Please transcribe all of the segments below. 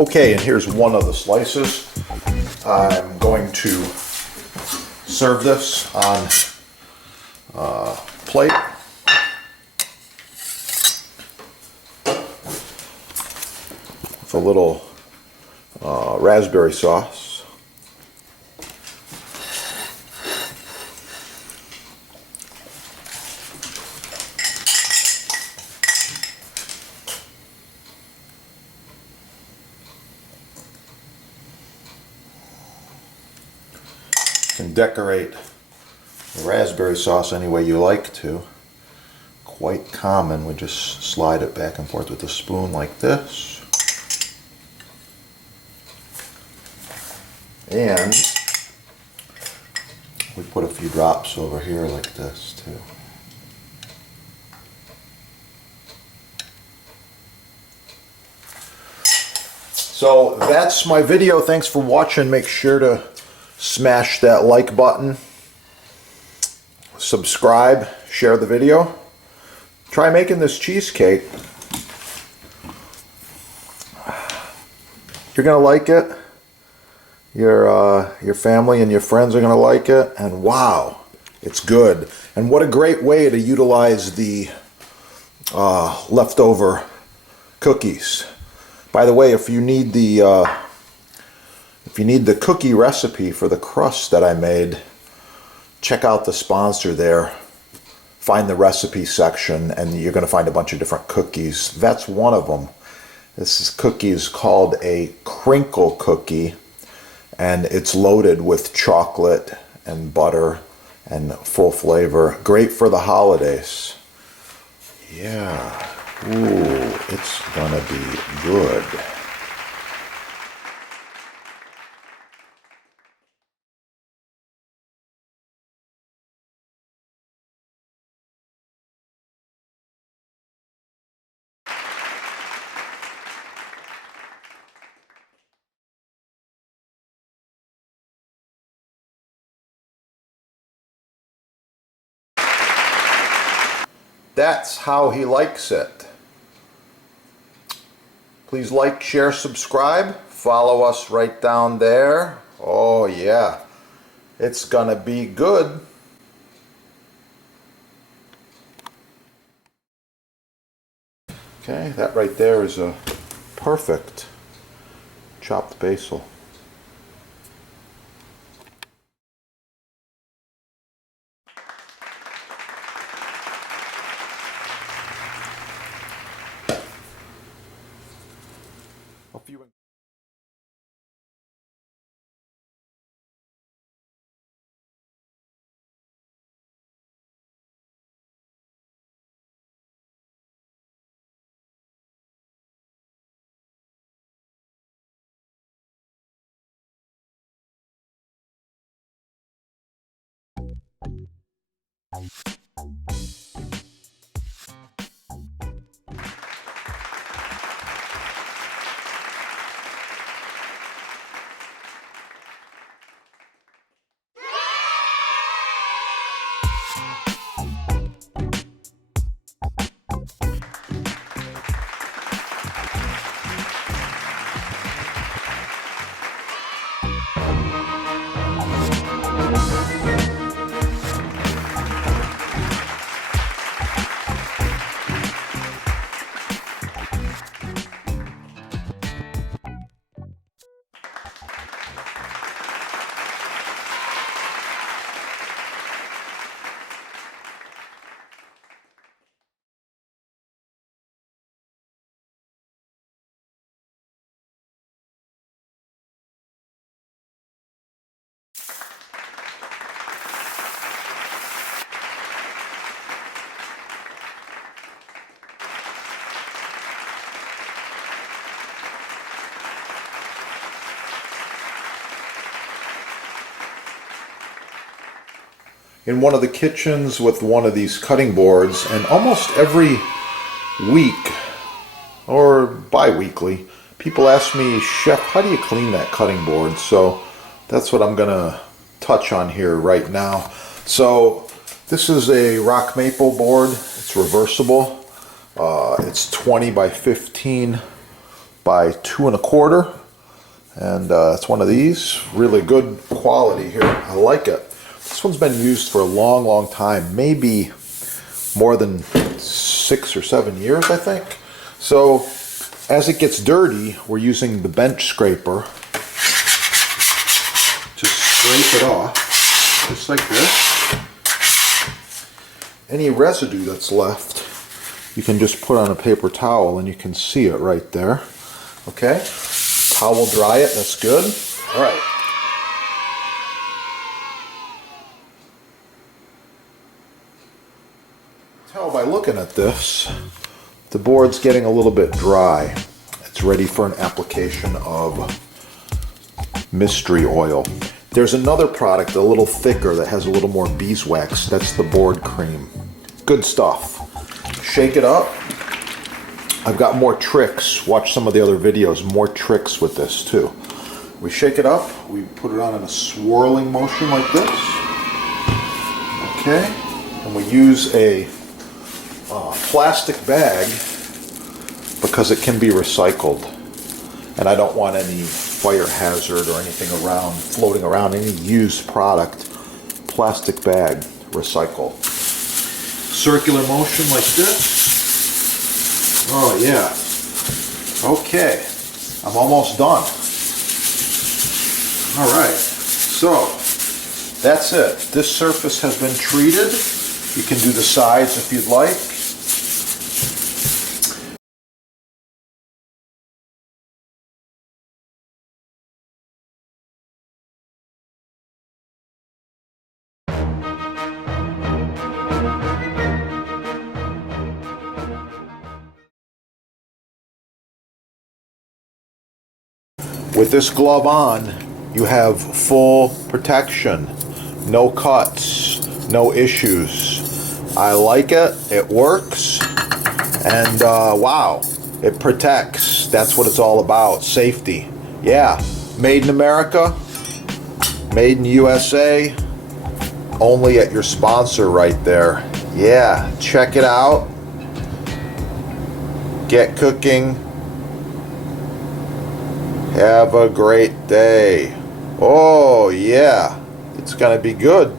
Okay, and here's one of the slices. I'm going to serve this on a plate. With a little raspberry sauce. You can decorate the raspberry sauce any way you like to. Quite common. We just slide it back and forth with a spoon like this. And we put a few drops over here like this too. So that's my video. Thanks for watching. Make sure to smash that like button, subscribe, share the video. Try making this cheesecake. You're gonna like it. Your family and your friends are gonna like it, and wow, it's good. And what a great way to utilize the leftover cookies. By the way, if you need the cookie recipe for the crust that I made, check out the sponsor there. Find the recipe section, and you're going to find a bunch of different cookies. That's one of them. This cookie is called a crinkle cookie, and it's loaded with chocolate and butter and full flavor. Great for the holidays. Yeah. Ooh, it's gonna be good. That's how he likes it. Please like, share, subscribe. Follow us right down there. Oh yeah, it's gonna be good. Okay, that right there is a perfect chopped basil. Hope you in one of the kitchens with one of these cutting boards, and almost every week or bi-weekly people ask me, Chef, how do you clean that cutting board? So that's what I'm gonna touch on here right now. So this is a rock maple board. It's reversible. It's 20 by 15 by 2¼ and it's one of these. Really good quality here. I like it. This one's been used for a long time, maybe more than 6 or 7 years, I think. So as it gets dirty, we're using the bench scraper to scrape it off, just like this. Any residue that's left, you can just put on a paper towel and you can see it right there. Okay, towel dry it, that's good. All right. Tell by looking at this, the board's getting a little bit dry. It's ready for an application of mystery oil. There's another product, a little thicker, that has a little more beeswax. That's the board cream. Good stuff. Shake it up. I've got more tricks. Watch some of the other videos. More tricks with this too. We shake it up. We put it on in a swirling motion like this. Okay. And we use a plastic bag because it can be recycled. And I don't want any fire hazard or anything around, floating around, any used product. Plastic bag, recycle. Circular motion like this. Oh yeah. Okay. I'm almost done. Alright. So, that's it. This surface has been treated. You can do the sides if you'd like. With this glove on, you have full protection. No cuts, no issues. I like it, it works, and wow, it protects. That's what it's all about, safety. Yeah, made in America, made in USA, only at your sponsor right there. Yeah, check it out. Get cooking. Have a great day. Oh yeah, it's gonna be good.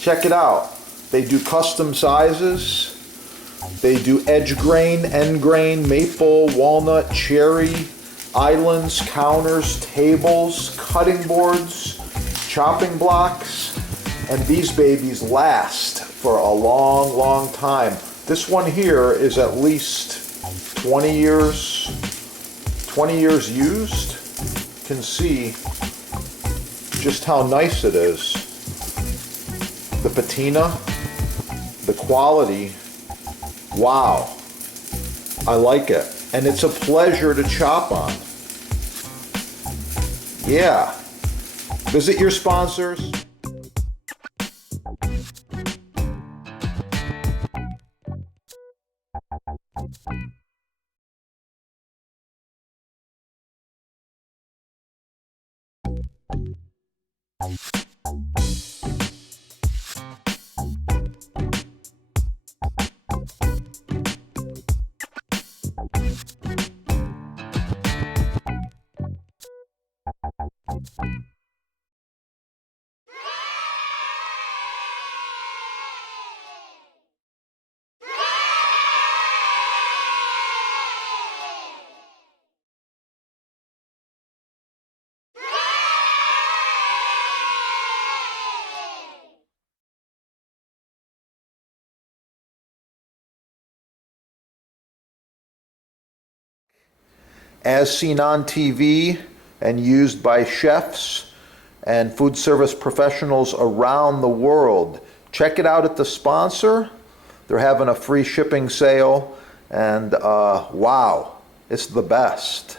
Check it out. They do custom sizes. They do edge grain, end grain, maple, walnut, cherry, islands, counters, tables, cutting boards, chopping blocks, and these babies last for a long time. This one here is at least 20 years used. You can see just how nice it is. The patina, the quality, wow, I like it. And it's a pleasure to chop on. Yeah, visit your sponsors. As seen on TV and used by chefs and food service professionals around the world. Check it out at the sponsor. They're having a free shipping sale, and wow, it's the best.